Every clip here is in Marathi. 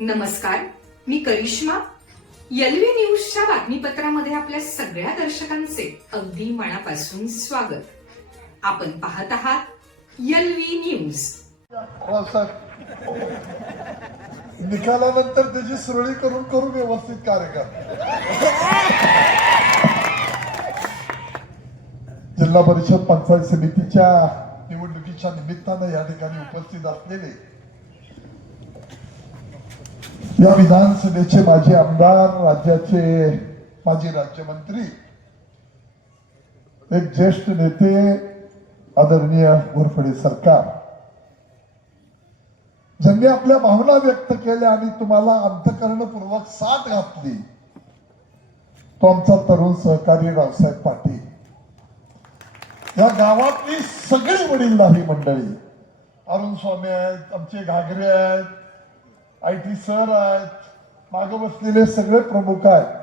नमस्कार मी करिश्मा. एलव्ही न्यूजच्या बातमीपत्रामध्ये आपल्या सगळ्या दर्शकांचे अगदी मनापासून स्वागत. आपण पाहत आहात यलवी न्यूज. हो, निकालानंतर त्याची सुरळी करून करून व्यवस्थित कार्य जिल्हा परिषद पंचायत समितीच्या निवडणुकीच्या निमित्तानं या ठिकाणी उपस्थित असलेले या विधानसभेचे माजी आमदार राज्याचे माजी राज्यमंत्री एक ज्येष्ठ नेते आदरणीय घोरफडे सरकार. ज्यांनी आपल्या भावना व्यक्त केल्या आणि तुम्हाला अंतकरणपूर्वक साथ घातली तो आमचा तरुण सहकारी रावसाहेब पाटील. या गावातली सगळी वडीलधारी मंडळी अरुण स्वामी आहेत आमचे घागरे आहेत आय टी सर आहेत. मागं बसलेले सगळे प्रमुख आहेत.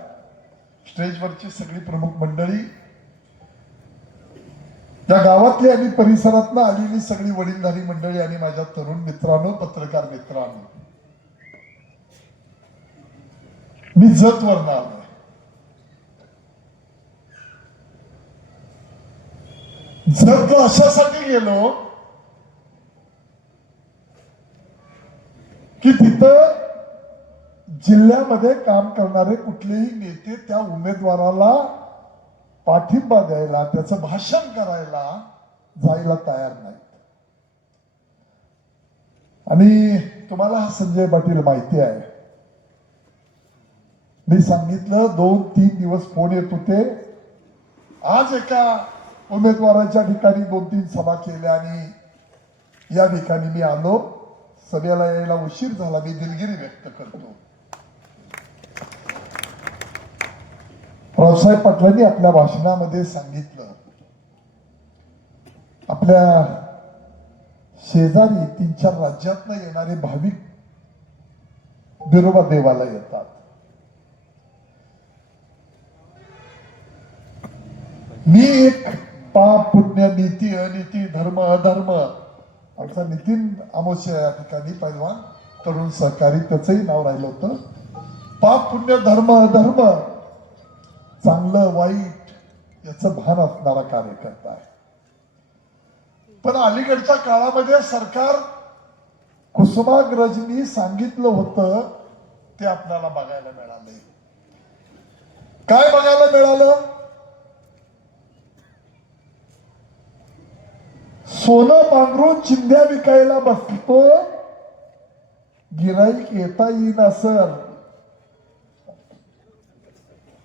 स्टेजवरची सगळी प्रमुख मंडळी. या गावातली आणि परिसरातनं आलेली सगळी वडीलधारी मंडळी आणि माझ्या तरुण मित्रांनो पत्रकार मित्रांनो. मी जत वर्ण आलोय जत अशासाठी गेलो की तिथं जिल्ह्यामध्ये काम करणारे कुठलेही नेते त्या उमेदवाराला पाठिंबा द्यायला त्याचं भाषण करायला जायला तयार नाहीत. आणि तुम्हाला हा संजय पाटील माहिती आहे. मी सांगितलं दोन तीन दिवस फोन येत होते. आज एका उमेदवाराच्या ठिकाणी दोन तीन सभा केल्या आणि या ठिकाणी मी आलो. सभेला यायला उशीर झाला. मी दिलगिरी व्यक्त करतो. रावसाहेब पाटलांनी आपल्या भाषणामध्ये सांगितलं आपल्या शेजारी तीन चार राज्यातनं येणारे भाविक बिरोबा देवाला येतात. मी एक पाप पुण्य नीती अनिती धर्म अधर्म आमचा नितीन आमोशे या ठिकाणी पैलवान तरुण सहकारी त्याचंही नाव राहिलं होतं. पाप पुण्य धर्म अधर्म चांगलं वाईट याचं भान असणारा कार्यकर्ता आहे. पण अलीकडच्या काळामध्ये सरकार कुसुमाग्रजनी सांगितलं होतं ते आपल्याला बघायला मिळाले. काय बघायला मिळालं? सोनं पांघरून चिंध्या विकायला बसतो गिराईक येता येईना सर.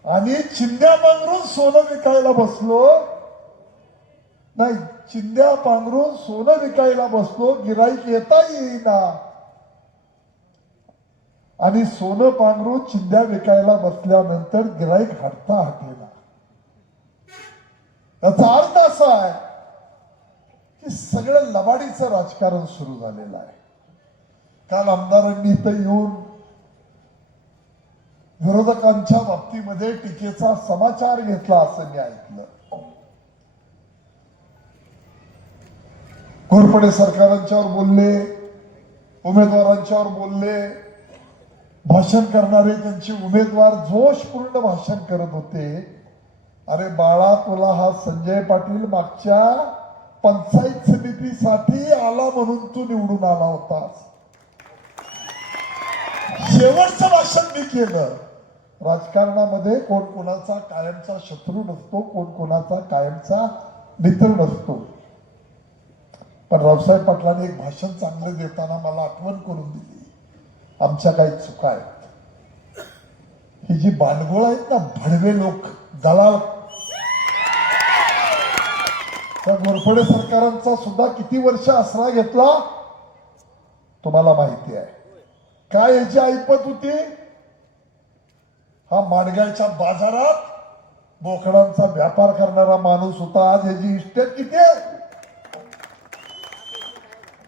आणि चिंध्या पांघरून सोनं विकायला बसलो. नाही चिंध्या पांघरून सोनं विकायला बसलो गिराईक येता येईना. आणि सोनं पांघरून चिंध्या विकायला बसल्यानंतर गिराईक हटता हटेला याचा अर्थ असा आहे की सगळं लबाडीचं राजकारण सुरू झालेलं आहे. काल आमदारांनी इथं येऊन विरोधकांच्या बाबतीमध्ये टीकेचा समाचार घेतला असं मी ऐकलं. घोरपडे सरकारांच्यावर बोलले उमेदवारांच्यावर बोलले. भाषण करणारे त्यांचे उमेदवार जोशपूर्ण भाषण करत होते. अरे बाळा तुला हा संजय पाटील मागच्या पंचायत समितीसाठी आला म्हणून तू निवडून आला होतास. शेवटचं भाषण मी केलं. राजकारणामध्ये कोण कोणाचा कायमचा शत्रू नसतो कोण कोणाचा कायमचा मित्र नसतो. पण रावसाहेब पाटलांनी एक भाषण चांगलं देताना मला आठवण करून दिली. आमच्या काही चुका आहेत. ही जी बांडगोळ आहेत ना भडवे लोक दलाल. त्या घोरफडे सरकारांचा सुद्धा किती वर्ष आसरा घेतला तुम्हाला माहिती आहे. काय याची ऐपत होती? हा माणगायच्या बाजारात बोकडांचा व्यापार करणारा माणूस होता. आज याची इस्टेट किती आहे?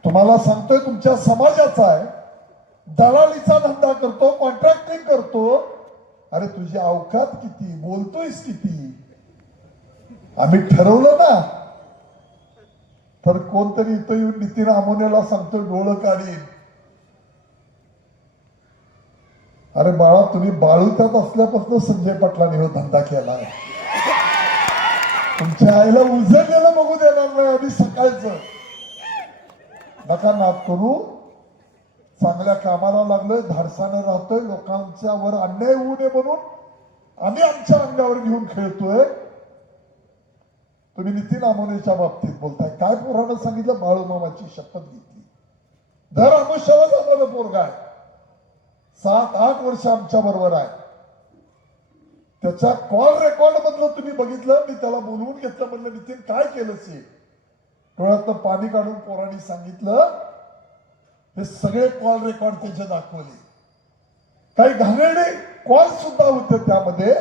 तुम्हाला सांगतोय तुमच्या समाजाचा आहे. दलालीचा धंदा करतो कॉन्ट्रॅक्टिंग करतो. अरे तुझी अवकात किती? बोलतोयस किती? आम्ही ठरवलं ना. तर कोणतरी इथं येऊन नितीन आमोनेला सांगतो डोळं काढीन. अरे बाळा तुम्ही बाळूतात असल्यापासून संजय पाटलांनी हो धंदा केला तुमच्या आईला उजळलेलं बघू देणार नाही आम्ही सकाळचं. नका नाद करू. चांगल्या कामाला लागलोय धाडसानं राहतोय लोकांच्या वर अन्याय होऊ नये म्हणून आम्ही आमच्या अंगावर घेऊन खेळतोय. तुम्ही नितीन आमोनेच्या बाबतीत बोलताय. काय पोरानं सांगितलं? बाळूमामाची शपथ घेतली. धर आमुष्याला आम्हाला पोरगा. आहे सात आठ वर्ष आमच्या बरोबर आहे. त्याच्या कॉल रेकॉर्ड मधलं तुम्ही बघितलं मी त्याला बोलवून घेतलं म्हणलं नितीन काय केलं से? डोळ्यातनं पाणी काढून पोरांनी सांगितलं हे सगळे कॉल रेकॉर्ड त्याचे दाखवले. काही घाणेरडे कॉल सुद्धा होते त्यामध्ये.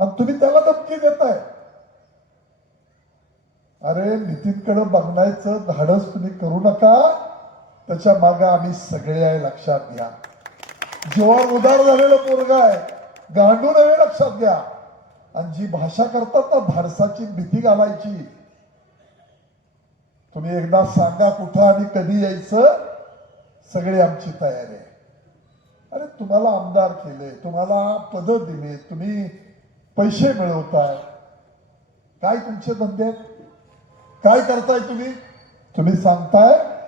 आणि तुम्ही त्याला धमकी देताय. अरे नितीनकडे बघण्याचं धाडस तुम्ही करू नका. त्याच्यामागे आम्ही सगळे आहे लक्षात घ्या. जीवावर उदार झालेलं पोरग आहे गांडून नव्हे लक्षात घ्या. आणि जी भाषा करतात ना धाडसाची भीती घालायची. तुम्ही एकदा सांगा कुठं आणि कधी यायचं? सगळी आमची तयारी आहे. अरे तुम्हाला आमदार केले तुम्हाला पद दिले तुम्ही पैसे मिळवताय. काय तुमचे धंदे? आहेत काय करताय तुम्ही? तुम्ही सांगताय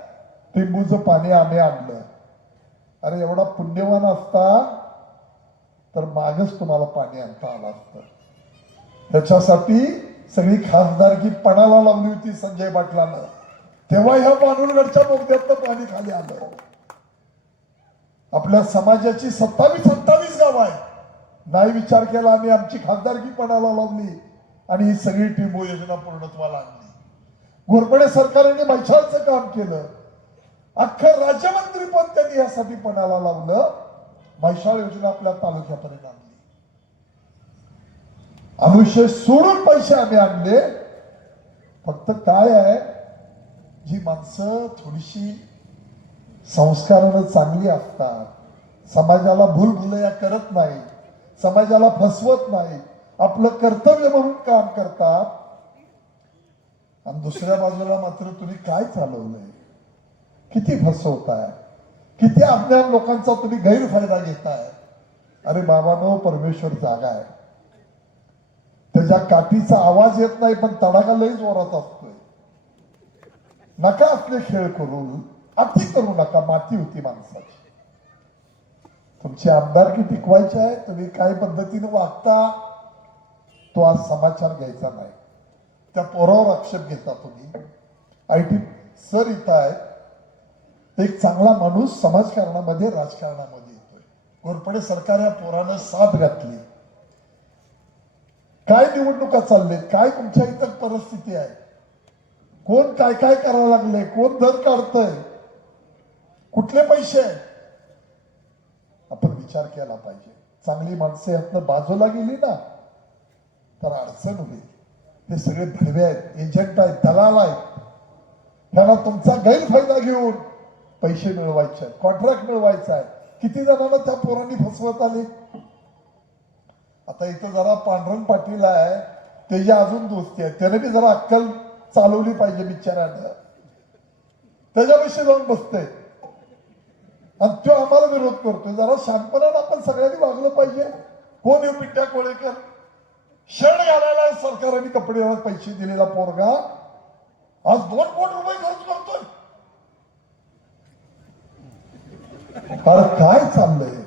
टिंबूचं पाणी आम्ही आणलं. अरे एवढा पुण्यवान असता तर मागच तुम्हाला पाणी आणता आलं असतं. त्याच्यासाठी सगळी खासदारकी पणाला लावली होती संजय पाटलानं. तेव्हा ह्या बानूरगडच्या बोगद्यात पाणी खाली आलं. आपल्या समाजाची सत्तावीस सत्तावीस गाव आहे नाही विचार केला आम्ही आमची खासदारकी पणाला लावली आणि ही सगळी टिंबू योजना पूर्णत्वाला आणली. घोरपडे सरकारने मैशाळचं काम केलं. अख्खं राज्यमंत्री पण त्यांनी यासाठी पणाला लावलं. मैशाळ योजना आपल्या तालुक्यापर्यंत आणली. अनुशय सोडून पैसे आम्ही आणले. फक्त काय आहे जी माणसं थोडीशी संस्कारानं चांगली असतात. समाजाला भूलभुलया करत नाही. समाजाला फसवत नाही. आपलं कर्तव्य म्हणून काम करतात. आणि दुसऱ्या बाजूला मात्र तुम्ही काय चालवलंय? किती फसवताय? किती अज्ञान लोकांचा तुम्ही गैरफायदा घेताय? अरे बाबानो परमेश्वर जागा आहे. त्याच्या काठीचा आवाज येत नाही पण तडाखा लई जोरात असतोय. नका असले खेळ करू अति करू नका माती होती माणसाची. तुमची आमदारकी टिकवायची आहे तुम्ही काय पद्धतीने वागता तो आज समाचार घ्यायचा नाही. त्या पोरावर आक्षेप घेता तुम्ही. आय टी सर इथं आहेत. एक चांगला माणूस समाजकारणामध्ये राजकारणामध्ये येतोय. घोरपडे सरकार या पोरानं साथ घातली. काय निवडणुका चाललेत? काय तुमच्या इथं परिस्थिती आहे कोण काय काय करायला लागले कोण दर काढतय? कुठले पैसे आहे आपण विचार केला पाहिजे. चांगली माणसं यातनं बाजूला गेली ना तर अडचण होईल हे सगळे भडवे आहेत एजंट आहेत दलाल आहेत. ह्यांना तुमचा गैरफायदा घेऊन पैसे मिळवायचे आहेत. कॉन्ट्रॅक्ट मिळवायचा आहे. किती जणांना त्या पोरांनी फसवत आले? आता इथं जरा पांढरण पाटील आहे. त्याची अजून दोस्ती आहे त्याने बी जरा अक्कल चालवली पाहिजे बिचारानं त्याच्याविषयी जाऊन बसते आणि तो आम्हाला विरोध करतोय. जरा शांतपणानं आपण सगळ्यांनी वागलं पाहिजे. कोण येऊ पिट्ट्या कोळेकर? क्षण घालायला सरकारने कपडे पैसे दिलेला पोरगा. आज दोन कोटी रुपये खर्च करतोय. फार काय चाललंय?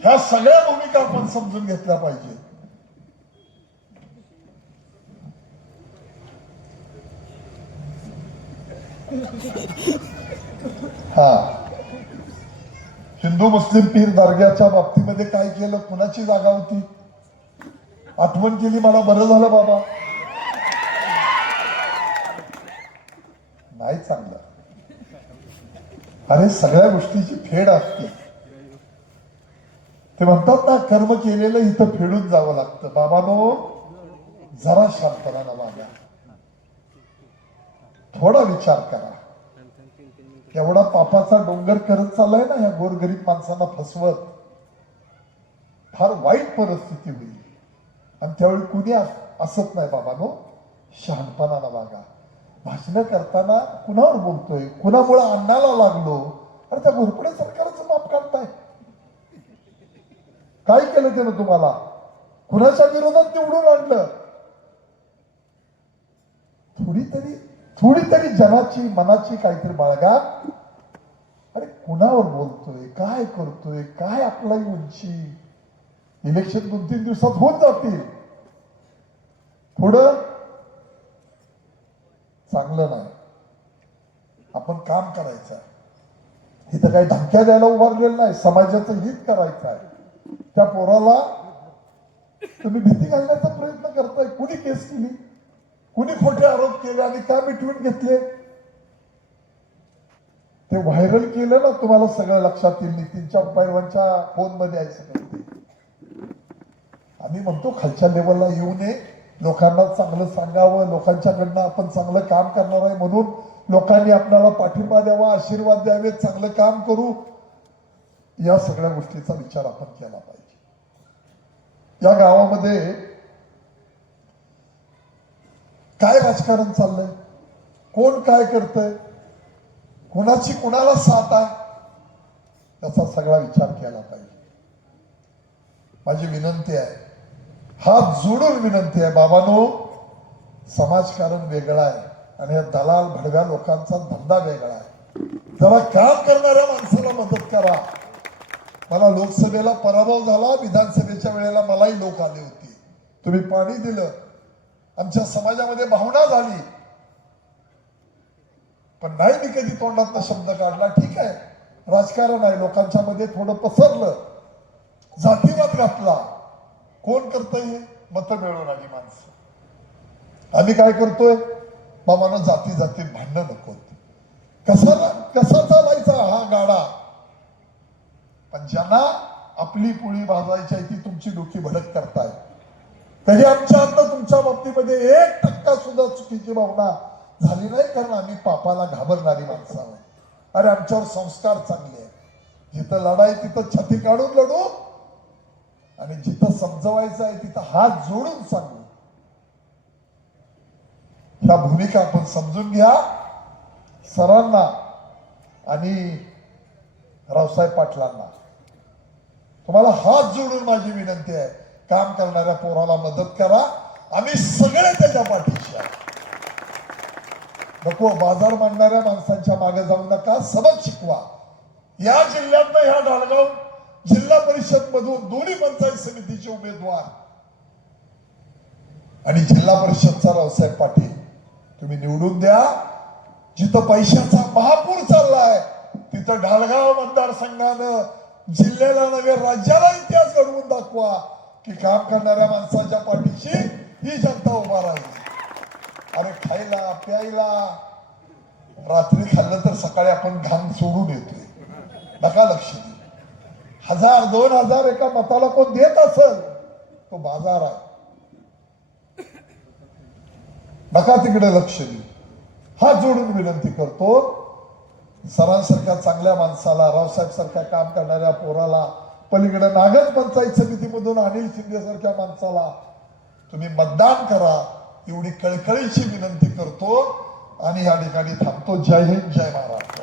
ह्या सगळ्या भूमिका आपण समजून घेतल्या पाहिजे. हा. हिंदू मुस्लिम पीर दर्ग्याच्या बाबतीमध्ये काय केलं? कुणाची जागा होती? आठवण केली मला? बरं झालं बाबा. नाही चांगलं. अरे सगळ्या गोष्टीची फेड असते. ते म्हणतात ना कर्म केलेलं इथं फेडून जावं लागतं. बाबानो जरा शांतपणानं वागा थोडा विचार करा. एवढा पापाचा डोंगर करत चाललाय ना ह्या गोरगरीब माणसांना फसवत फार वाईट परिस्थिती होईल. आणि त्यावेळी कुणी असत नाही बाबानो शहाणपणानं वागा भाषण करताना कुणावर बोलतोय? कुणामुळे अन्नाला लागलो? अरे त्या घोरपडे सरकारचं माप काढताय. काय केलं त्यानं तुम्हाला? कुणाच्या विरोधात निवडून आणलं? थोडी तरी थोडी तरी जनाची मनाची काहीतरी बाळगा. अरे कुणावर बोलतोय? काय करतोय? काय आपला उंची? इलेक्शन दोन तीन दिवसात होत जातील. पुढं? चांगलं नाही. आपण काम करायचं आहे. इथं काही धमक्या द्यायला उभारलेलं नाही. समाजाचं हित करायचं आहे. त्या पोराला तुम्ही भीती घालण्याचा प्रयत्न करताय. कुणी केस केली? कुणी खोटे आरोप केले आणि का मिटवून घेतले? ते व्हायरल केलं ना तुम्हाला सगळं लक्षात येईल. नितीनच्या पैलवानच्या फोनमध्ये आहे सगळं आम्ही म्हणतो खालच्या लेवलला येऊ नये. लोकांना चांगलं सांगावं लोकांच्याकडनं आपण चांगलं काम करणार आहे म्हणून लोकांनी आपल्याला पाठिंबा द्यावा आशीर्वाद द्यावे चांगलं काम करू. या सगळ्या गोष्टीचा विचार आपण केला पाहिजे. या गावामध्ये काय राजकारण चाललंय? कोण काय करतंय? कोणाची कोणाला साथ आहे? याचा सगळा विचार केला पाहिजे. माझी विनंती आहे हात जोडून विनंती आहे बाबानो समाजकारण वेगळं आहे आणि या दलाल भडव्या लोकांचा धंदा वेगळा आहे. जरा काम करणाऱ्या माणसाला मदत करा. मला लोकसभेला पराभव झाला विधानसभेच्या वेळेला मलाही लोक आले होते. तुम्ही पाणी दिलं. आमच्या समाजामध्ये भावना झाली. पण नाही मी कधी तोंडातला शब्द काढला. ठीक आहे. राजकारण आहे. लोकांच्या मध्ये थोडं पसरलं. जातीवाद घातला. कोण करतंय? हे मतं मिळवणारी माणसं. आम्ही काय करतोय? बाबांना जाती जाती भांडणं नकोत कसा कसा चालायचा हा गाडा? पण ज्यांना आपली पोळी भाजायची आहे ती तुमची डोकी भडक करताय. तरी आमच्या अन्न तुमच्या बाबतीमध्ये एक टक्का सुद्धा चुकीची भावना झाली नाही कारण आम्ही पापाला घाबरणारी माणसं अरे आमच्यावर संस्कार चांगले आहेत. जिथं लढाई तिथं छाती काढून लढू आणि जिथं समजवायचं आहे तिथं हात जोडून सांगू. ह्या भूमिका आपण समजून घ्या. सरांना आणि रावसाहेब पाटलांना. तुम्हाला हात जोडून माझी विनंती आहे काम करणाऱ्या पोराला मदत करा. आम्ही सगळे त्याच्या पाठीशी नको बाजार मांडणाऱ्या माणसांच्या मागे जाऊ नका सबक शिकवा. या जिल्ह्यातनं ह्या डाळगाव जिल्हा परिषद मधून दोन्ही पंचायत समितीचे उमेदवार. आणि जिल्हा परिषदचा रावसाहेब पाटील तुम्ही निवडून द्या. जिथं पैशाचा महापूर चाललाय तिथं ढालगाव मतदारसंघानं जिल्ह्याला नव्हे राज्याला इतिहास घडवून दाखवा की काम करणाऱ्या माणसाच्या पाठीशी ही जनता उभा राहील. अरे खायला प्यायला. रात्री खाल्लं तर सकाळी आपण घाम सोडून येतोय. नका लक्ष देऊ. हजार दोन हजार एका मताला कोण देत असेल तो बाजार आहे. नका तिकडे लक्ष देऊ. हा जोडून विनंती करतो सरांसारख्या चांगल्या माणसाला रावसाहेब सारख्या काम करणाऱ्या पोराला पलीकडे नागज पंचायत समितीमधून अनिल शिंदे सारख्या माणसाला तुम्ही मतदान करा एवढी कळकळीची विनंती करतो. आणि या ठिकाणी थांबतो. जय हिंद जय महाराष्ट्र.